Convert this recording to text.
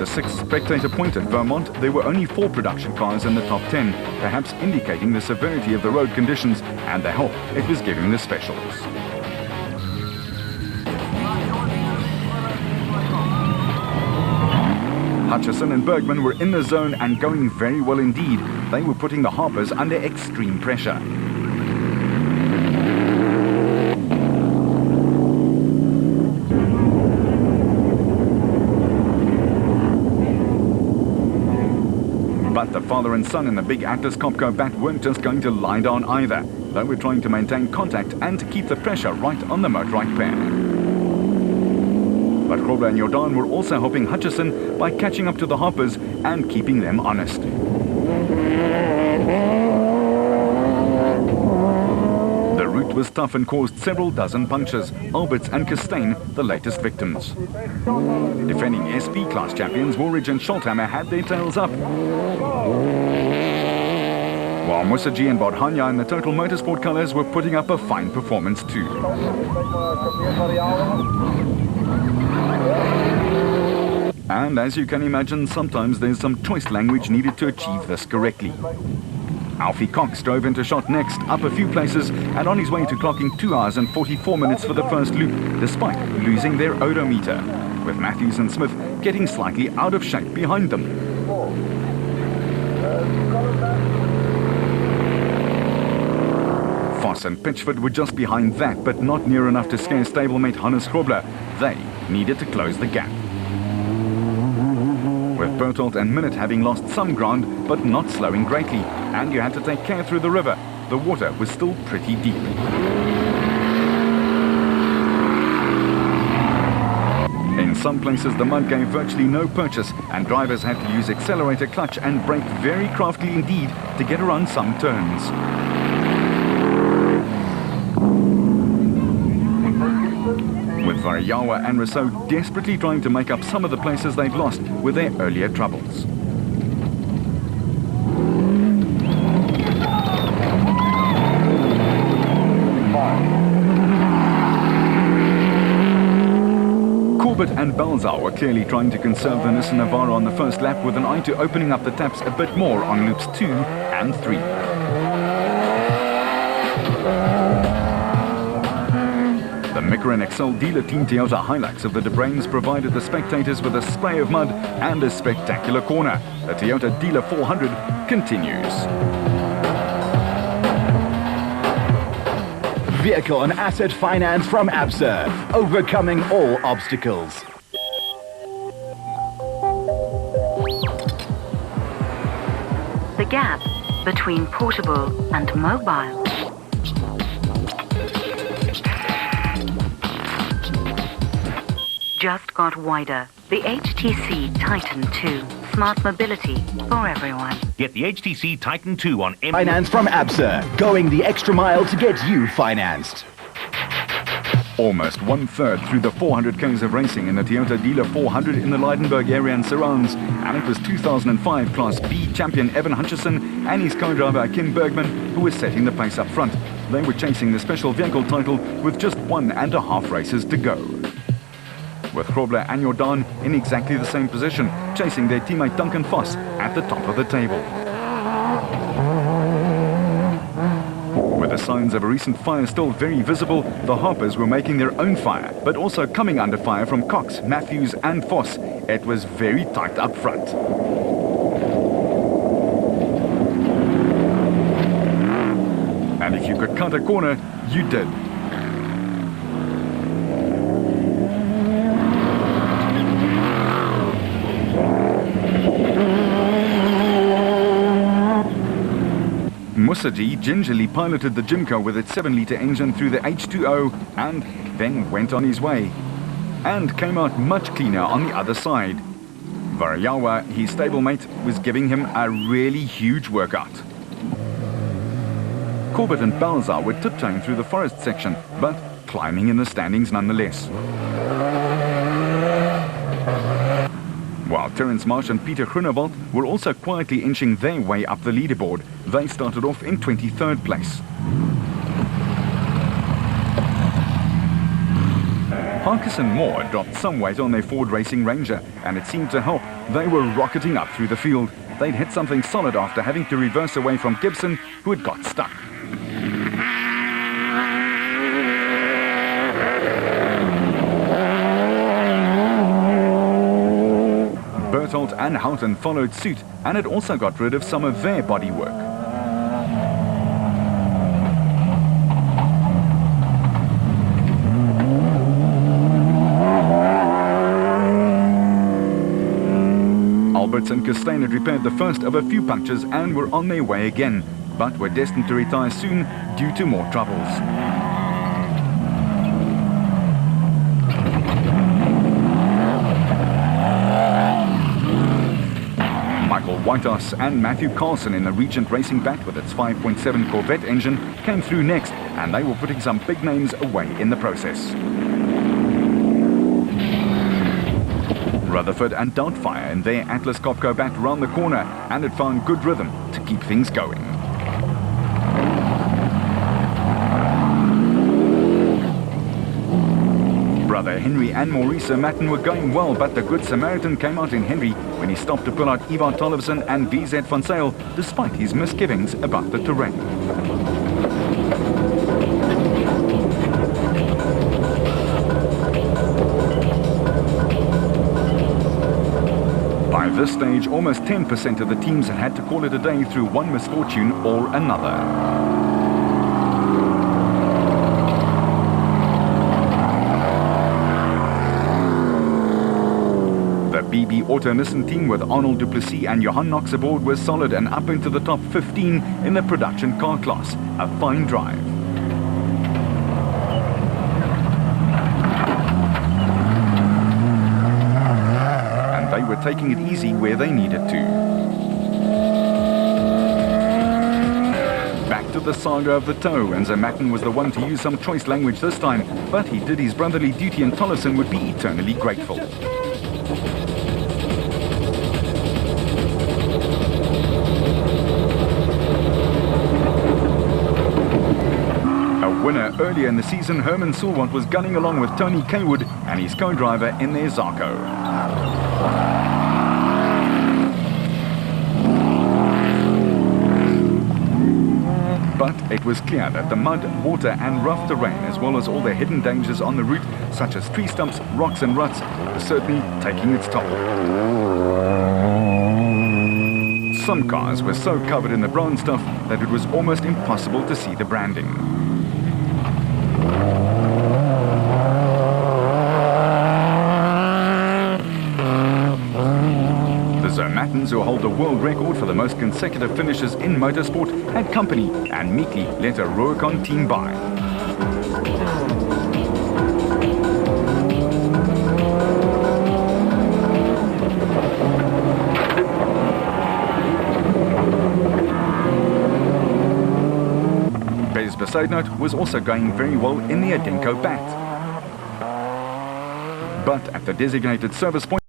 the 6th spectator point at Vermont, there were only 4 production cars in the top 10, perhaps indicating the severity of the road conditions and the help it was giving the specials. Hutchison and Bergman were in the zone and going very well indeed. They were putting the Harpers under extreme pressure. But the father and son in the big Atlas Copco bat weren't just going to lie down either. They were trying to maintain contact and to keep the pressure right on the Motorrike pair. But Grobler and Jordan were also helping Hutchison by catching up to the Harpers and keeping them honest. The route was tough and caused several dozen punctures, Alberts and Costain the latest victims. Defending SP class champions Woolridge and Scholthammer had their tails up, while Musaji and Bodhanya in the Total Motorsport colours were putting up a fine performance too. And as you can imagine, sometimes there's some choice language needed to achieve this correctly. Alfie Cox drove into shot next, up a few places, and on his way to clocking 2 hours and 44 minutes for the first loop, despite losing their odometer, with Matthews and Smith getting slightly out of shape behind them. Foss and Pitchford were just behind that, but not near enough to scare stablemate Hannes Grobler. They needed to close the gap. With Bertolt and Minute having lost some ground, but not slowing greatly, and you had to take care through the river. The water was still pretty deep. In some places, the mud gave virtually no purchase, and drivers had to use accelerator, clutch, and brake very craftily indeed to get around some turns. With Varayawa and Rousseau desperately trying to make up some of the places they'd lost with their earlier troubles. Corbett and Balzar were clearly trying to conserve the Nissan Navara on the first lap with an eye to opening up the taps a bit more on loops 2 and 3. The Micra XL dealer team Toyota Hilux of the De Brains provided the spectators with a spray of mud and a spectacular corner. The Toyota Dealer 400 continues. Vehicle and asset finance from Absa, overcoming all obstacles. The gap between portable and mobile just got wider. The HTC Titan 2. Smart mobility for everyone. Get the HTC Titan 2 on Finance from Absa, going the extra mile to get you financed. Almost 1/3 through the 400 k's of racing in the Toyota Dealer 400 in the Leidenburg area and surrounds, and it was 2005 Class B champion Evan Hutchison and his co-driver Kim Bergman who were setting the pace up front. They were chasing the special vehicle title with just 1.5 races to go, with Grobler and Jordan in exactly the same position, chasing their teammate Duncan Foss at the top of the table. With the signs of a recent fire still very visible, the Harpers were making their own fire, but also coming under fire from Cox, Matthews and Foss. It was very tight up front. And if you could cut a corner, you did. Musaji gingerly piloted the Jimco with its 7-litre engine through the H2O and then went on his way, and came out much cleaner on the other side. Varayawa, his stablemate, was giving him a really huge workout. Corbett and Balzar were tiptoeing through the forest section, but climbing in the standings nonetheless. While Terence Marsh and Peter Groenewald were also quietly inching their way up the leaderboard. They started off in 23rd place. Harkison Moore dropped some weight on their Ford Racing Ranger, and it seemed to help. They were rocketing up through the field. They'd hit something solid after having to reverse away from Gibson, who had got stuck. Berthold and Houghton followed suit, and it also got rid of some of their bodywork. Alberts and Costain had repaired the first of a few punctures and were on their way again, but were destined to retire soon due to more troubles. Michael Whitehouse and Matthew Carlson in the Regent Racing Bat with its 5.7 Corvette engine came through next, and they were putting some big names away in the process. Rutherford and Doubtfire in their Atlas Copco Bat round the corner, and it found good rhythm to keep things going. Brother Henry and Maurice Matten were going well, but the Good Samaritan came out in Henry when he stopped to pull out Ivar Tollefson and VZ van Zyl, despite his misgivings about the terrain. By this stage, almost 10% of the teams had had to call it a day through one misfortune or another. The BB Auto Nissan team with Arnold Duplessis and Johan Knox aboard was solid and up into the top 15 in the production car class. A fine drive. They were taking it easy where they needed to. Back to the saga of the toe, and Zamatten was the one to use some choice language this time, but he did his brotherly duty and Tollefson would be eternally grateful. A winner earlier in the season, Herman Sulwant was gunning along with Tony Kaywood and his co-driver in their Zarko. But it was clear that the mud, water and rough terrain, as well as all the hidden dangers on the route, such as tree stumps, rocks and ruts, were certainly taking its toll. Some cars were so covered in the brown stuff that it was almost impossible to see the branding. Zermattens, who hold the world record for the most consecutive finishes in motorsport, had company and meekly let a Rubicon team by. Bez Besaidnout was also going very well in the Adenko Bat. But at the designated service point,